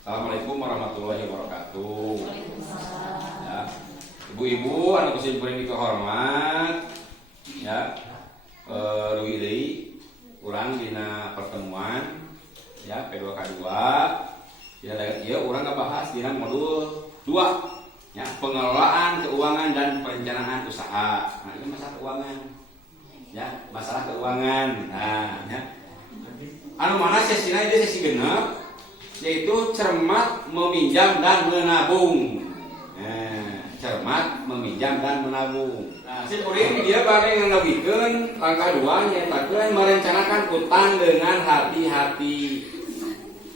Assalamualaikum warahmatullahi wabarakatuh. Ya. Ibu-ibu anu kusimpurin hormat, ya, ruwili urang dina pertemuan, ya, P2K2, ya, urang ngebahas dina modul 2, ya, pengelolaan keuangan dan perencanaan usaha. Nah, ini masalah keuangan, ya, masalah keuangan. Nah, ya, anu mana sesinya itu sesi genep, yaitu cermat meminjam dan menabung. Cermat meminjam dan menabung. Nah, si kuring dia bareng ngelogikeun langkah 2 nyatakeun merencanakan utang dengan hati-hati.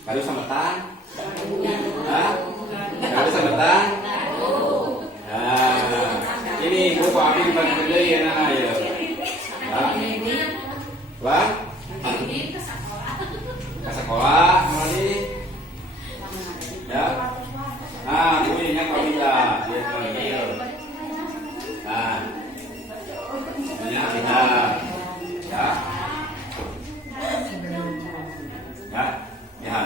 Kadu sametan? Kadu sametan? Nah, ini Bu Pak Amin bantu deui ya nah ya. Wah? Ke sekolah kali. Ya. Nah, ini yang kita. Nah. Ini kita. Ya. Ya. Ya.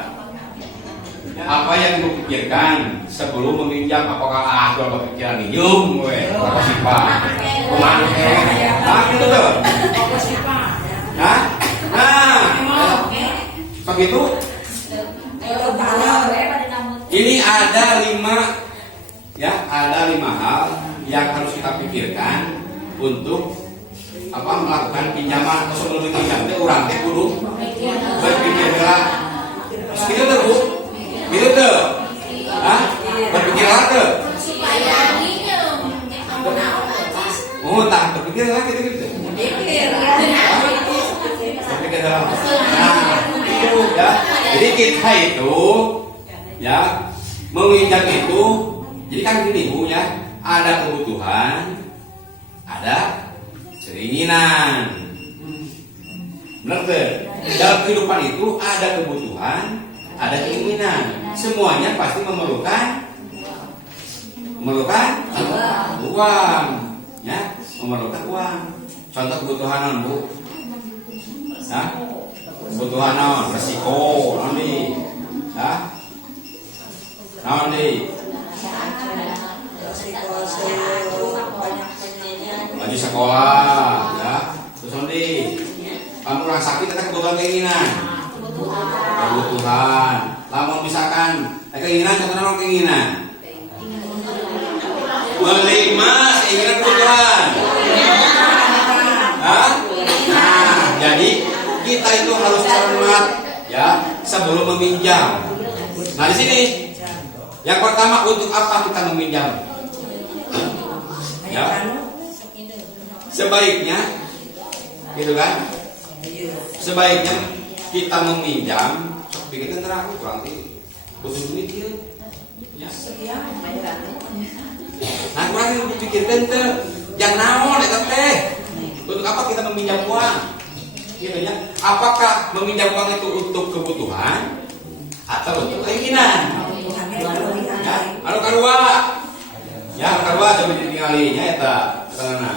Apa yang ibu pikirkan sebelum meminjam? Apakah jual berpikiran minjem we? Apa sih Pak? Kumaha teh? Ah, gitu tuh. Apa sih Pak? Hah? Nah. Begitu. Ini ada 5 hal yang harus kita pikirkan untuk melakukan pinjaman. Sebelum pinjam teh urang teh kudu berpikir heula. Gitu tuh Bu. Gitu tuh. Hah? Berpikir heula tuh. Supaya minjem. Oh, tak berpikir heula gitu. Berpikir heula. Nah, itu ya. Jadi kita itu ya meminjam itu, jadi kan gini Bu ya, ada kebutuhan, ada keinginan. Benar tuh? Dalam kehidupan itu ada kebutuhan, ada keinginan. Semuanya pasti memerlukan uang, ya, memerlukan uang. Contoh kebutuhan Bu, ya, kebutuhan resiko, nanti, ya. Baju sekolah, ya. Terus nanti kamu orang sakit ada kebutuhan keinginan. Kebutuhan. Lamun misalkan keinginan, contohnya keinginan. Kelima, keinginan kebutuhan. Hah? Nah, jadi kita itu harus cermat, ya, sebelum meminjam. Nah di sini. Yang pertama, untuk apa kita meminjam? Ya, sebaiknya, gitu kan? Sebaiknya kita meminjam. Pikirkan terakhir kurang butuh duit ya. Nah kurang yang dipikirkan tuh, yang naon eta teh? Untuk apa kita meminjam uang? Gitu ya. Apakah meminjam uang itu untuk kebutuhan atau untuk keinginan? Anu kadua, ya coba ditingalinya eta tenana.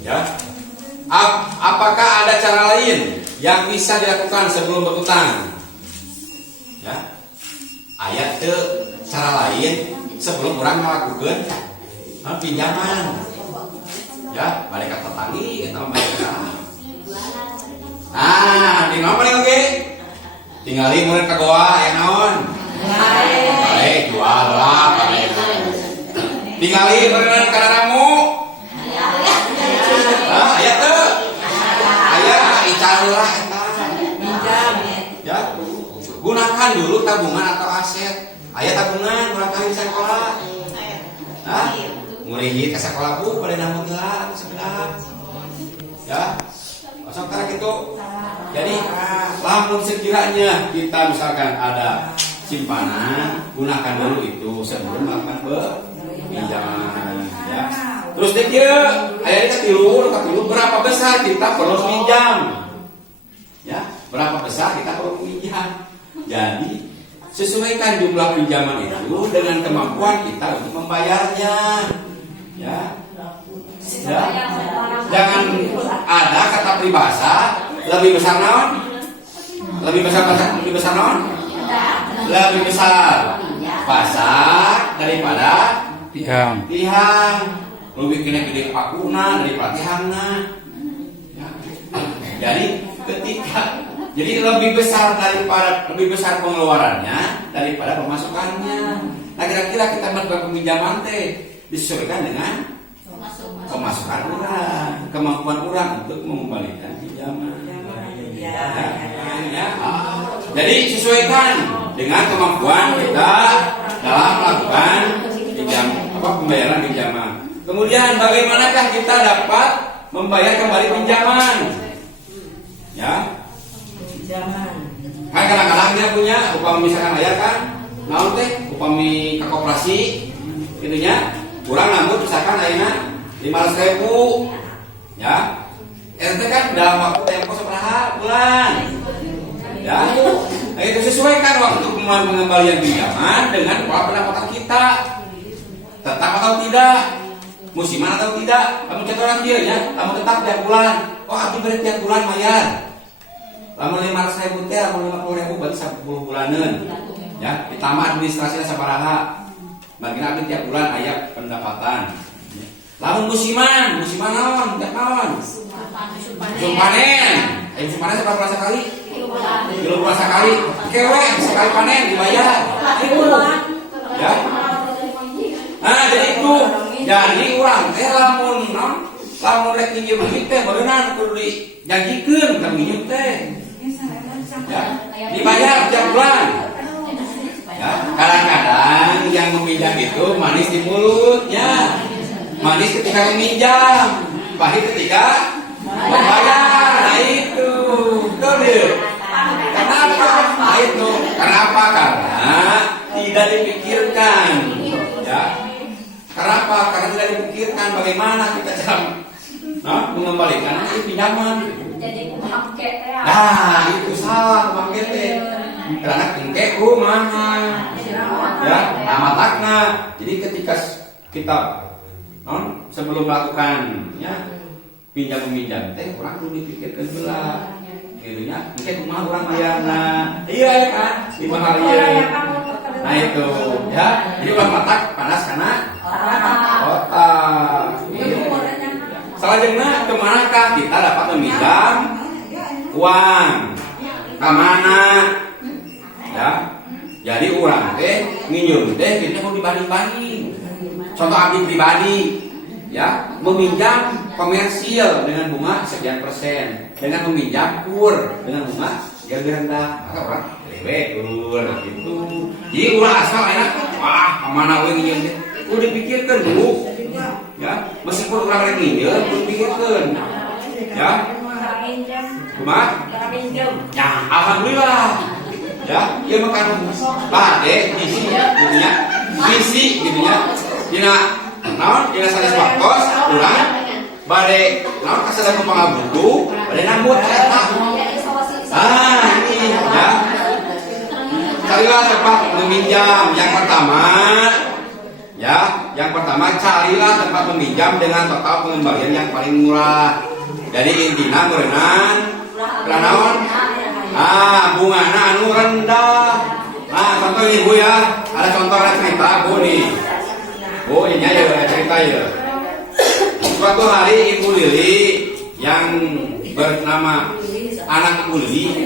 Ya. Apakah ada cara lain yang bisa dilakukan sebelum berutang? Ya. Aya teu cara lain sebelum orang melakukan pinjaman. Ya, balik ka tetanggi eta balik ka. Nah, di mana paling oke? Tingali murid ka goa aya naon? Baik, jual lah, baik. Tinggali berenang karena ramu. Ayat tuh. Ayat ical lah. Ya, gunakan dulu tabungan atau aset. Ayat tabungan, gunakan di sekolah. Ngurihit ke sekolah Bu, pada namun lah, sekedar. Ya, masuk karena gitu. Jadi, lamun sekiranya kita misalkan ada simpanan, gunakan dulu itu sebelum melakukan pinjaman, ya. Terus deh ayatnya ketilu berapa besar kita perlu pinjam, ya, berapa besar kita perlu pinjam. Jadi sesuaikan jumlah pinjaman itu dengan kemampuan kita untuk membayarnya, ya. Ya. Jangan ada kata peribahasa lebih besar naon, lebih besar naon. lebih besar pasak daripada Tihang. tihang. Lebih kena gede pakuna daripada tihangna. Ya. Jadi lebih besar pengeluarannya daripada pemasukannya. Nah kira-kira kita melakukan peminjaman disesuaikan dengan pemasukan orang, kemampuan orang untuk mengembalikan pinjaman. Ya. Jadi sesuaikan dengan kemampuan kita dalam melakukan pembayaran pinjaman. Kemudian bagaimanakah kita dapat membayar kembali pinjaman? Ya. Kan kadang-kadang dia punya upami misalkan bayar kan, naon teh upami ke koperasi gitunya, kurang nambut misalkan ayeuna 500.000. Ya. Ente kan dalam waktu tempo seberapa bulan? Ya. Nah, itu sesuaikan waktu pengembalian pinjaman dengan pola pendapatan kita. Tetap atau tidak? Musiman atau tidak? Kamu contohnya dia ya, kamu tetap tiap bulan. Oh, abdi beri tiap bulan bayar. Lamun 500.000 teh, lamun 50.000 berarti 10 bulanan. Ya, ditambah administrasinya sabaraha. Bagi abdi tiap bulan aya pendapatan. Lamun musiman naon? Tiap naon? Musim panen. Musim panen berapa kali? Kilo berapa kali? Kewe sekali panen dibayar. Itu. Ya. Nah, jadi itu. Jadi urang teh lamun rek nginjem duit teh beunang kudu dijanjikeun ka nginjem teh. Ya, dibayar tiap bulan. Ya, kadang-kadang yang meminjam itu manis di mulutnya. Manis ketika meminjam, pahit ketika membayar. Nah itu. Betul deh. Kenapa? Nah itu. Kenapa? Karena tidak dipikirkan. Ya. Kenapa? Karena tidak dipikirkan bagaimana kita cara mengembalikan pinjaman. Jadi kumangke ya. Nah, itu salah kumangke teh. Karena kengke kumaha. Ya, amatakna. Jadi ketika kita sebelum melakukan ya pinjam meminjam teh orang perlu dipikirkan heula. Gitu ya. Engke kumaha urang bayarna. Iya ya kan? Di mahal ieu. Nah itu ya. Jadi ulah matak panas karena otak. Selanjutnya kemanakah kita dapat meminjam uang? Kemana? Ya. Jadi orang teh minjem teh kita mau dibanding-banding. Contoh abdi pribadi, ya meminjam komersil dengan bunga sekian persen, dengan meminjam kur dengan bunga yang lebih rendah, maka orang lewe kur gitu. Jadi ulah asal enak, wah kemana we minjem teh? Udah dipikirkan dulu, ya meskipun orang lain minjem, udah dipikirkan, ya. Cuma, ya alhamdulillah, ya dia makan bade, gizi, gitunya. Dina naon dina sanes waktos urang bade naon kasada ku pangabutu bade nambut eta. Ah ini ya. Carilah tempat meminjam yang pertama carilah tempat meminjam dengan total pengembalian yang paling murah. Jadi intina meureunnan naon? Bungana anu rendah. Nah, contoh ini Bu ya. Ada contoh cerita Bu nih. Oh ini aja ada cerita ya. Suatu hari Ibu Lili yang bernama anak Ibu Lili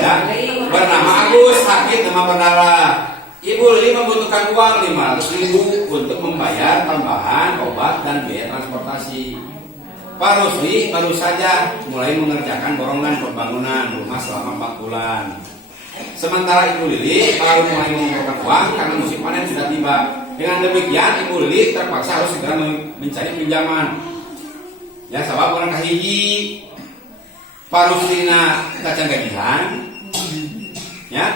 ya, bernama Agus sakit demam berdarah. Ibu Lili membutuhkan uang 500.000 untuk membayar tambahan obat dan biaya transportasi. Pak Rusli baru saja mulai mengerjakan borongan pembangunan rumah selama 4 bulan. Sementara Ibu Lili baru mulai mengumpulkan uang karena musim panen sudah tiba. Dengan demikian Ibu Lili terpaksa harus segera mencari pinjaman. Ya sabab orang kahiji Paruslina kacang gajian, ya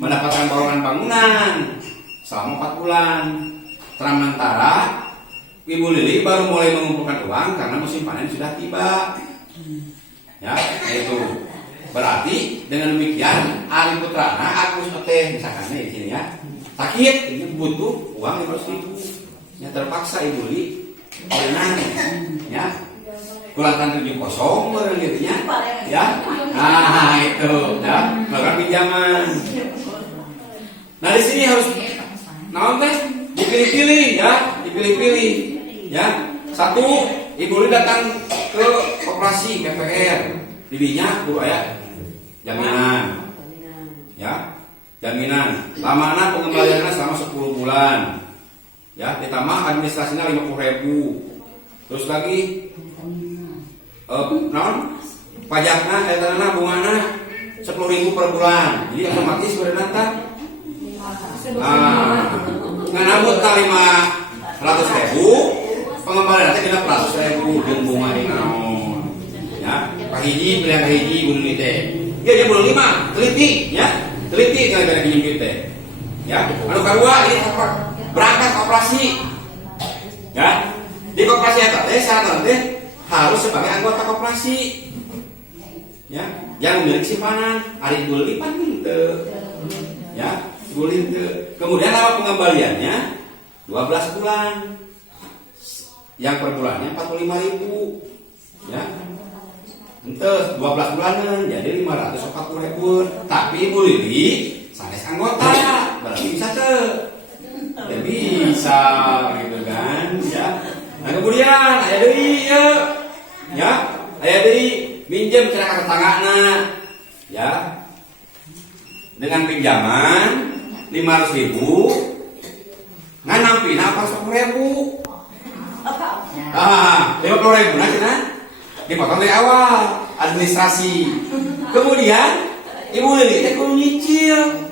mendapatkan borongan bangunan selama 4 bulan. Sementara Ibu Lili baru mulai mengumpulkan uang karena musim panen sudah tiba. Ya itu. Berarti dengan demikian Ari Putrana Agus teh misalkan di sini ya sakit ini butuh uang 500.000 ya terpaksa Ibu Li berenang ya kulatan 70 gitu ya nah itu ya melakukan pinjaman Nah di sini harus naon teh dipilih-pilih ya, dipilih-pilih ya. Satu, ibu ini datang ke koperasi KPR, didinya kudu aya jaminan, ya, jaminan. Lamana pengembaliannya selama 10 bulan, ya. Ditambah administrasinya 50.000. Terus lagi, naon pajaknya, tanah bunganya 10.000 per bulan. Jadi otomatis bernata. Nganabut 500.000. Pengembalian nanti kita 100.000 dan bunga di naon, ya. Kahiji pilihan kahiji bunuh teh. Dia bunuh 5, teliti, ya, teliti gara-gara pinjam teh, ya. Anu kedua ini berangkat operasi, ya. Di koperasi eta teh syarat teh harus sebagai anggota koperasi, ya. Yang memiliki simpanan, ari beli pan henteu, ya. Beli henteu. Kemudian nama pengembaliannya 12 bulan. Yang per bulannya 45.000, ya. Entes 12 bulanan jadi 540.000. Tapi Ibu Lili sanes anggota, berarti bisa tuh. Ya bisa gitu kan, ya. Nah kemudian aya deui ya. Aya deui minjem cenah ka tetanggana, ya. Dengan pinjaman 500.000 ngan nampina 40.000. 50.000 nah cina dipotong dari awal administrasi. Kemudian Ibu Lili teh kudu nyicil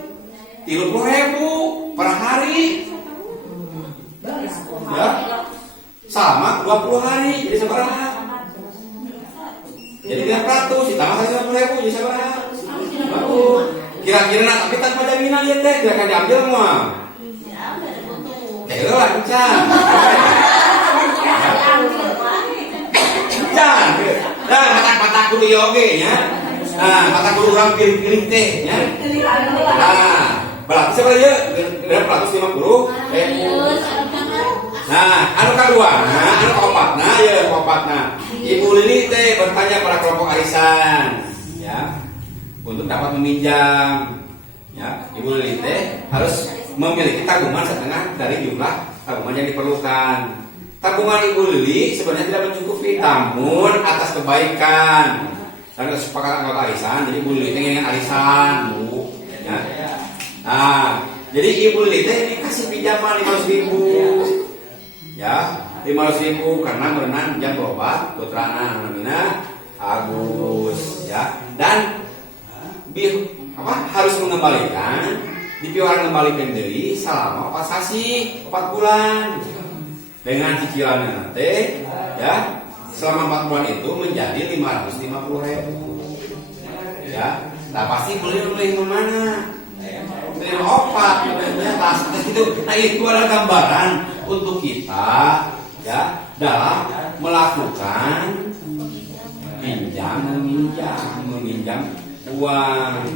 30.000 per hari, ya, sama 20 hari jadi sabaraha? Jadi 300 ditambah 50.000 jadi sabaraha? Kira-kira nak tapi tanpa jaminan ya teh kira-kira diambil mah. Teh lancar. Jangan, nah mata kudu yoge ya. Nah mata kudu orang pilih teh ya. Nah berarti sebenarnya 250.000. Nah anu kedua, anu keempatna ya keempatna. Ibu Lili teh bertanya pada kelompok arisan, ya, untuk dapat meminjam. Ya, Ibu Lili teh harus memiliki tabungan setengah dari jumlah tabungan yang diperlukan. Tabungan Ibu Lili sebenarnya tidak mencukupi, namun atas kebaikan dan kesepakatan anggota arisan, jadi Ibu Lili ingin arisan, Bu. Ya. Nah, jadi Ibu Lili dikasih pinjaman 500.000, ya, 500.000 karena berenang jam berobat putrana namanya Agus, ya, dan harus mengembalikan, dipiwara mengembalikan diri selama 4 sasi 4 bulan. Dengan cicilannya nanti, ya, selama 4 bulan itu menjadi 550.000, ya. Nah pasti beli mana? Beli opat, namanya tas itu. Nah itu adalah gambaran untuk kita, ya, dalam melakukan meminjam uang,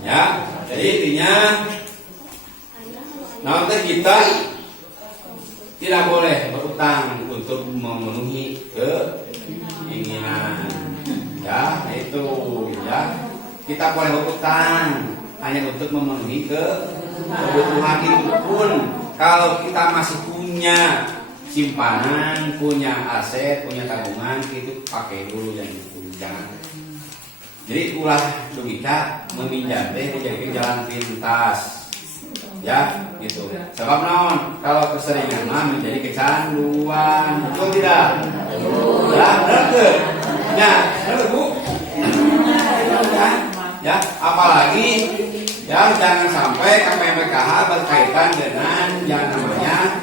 ya. Jadi intinya, nanti kita tidak boleh berutang untuk memenuhi keinginan, ya, itu, ya. Kita boleh berutang hanya untuk memenuhi kebutuhan itu pun kalau kita masih punya simpanan, punya aset, punya tabungan, itu pakai dulu yang itu, jangan. Jadi ulah kita meminjam menjadi jalan pintas. Ya, gitu. Sebab naon? Kalau keseringan mah menjadi kecanduan, betul tidak? Ya, benar ke? Ya, benar Bu. Ya, apalagi ya jangan sampai KPMKH berkaitan dengan yang namanya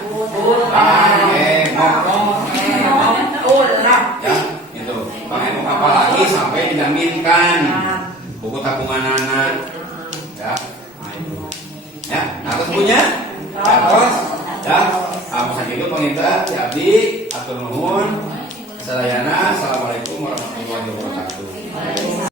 ya, itu. Apalagi sampai dijaminkan buku tabungan anak, ya. Ya, nah terus punya, ya terus, ya, apa saja itu penginta, ya abdi, atur nuhun, sadayana, assalamualaikum warahmatullahi wabarakatuh.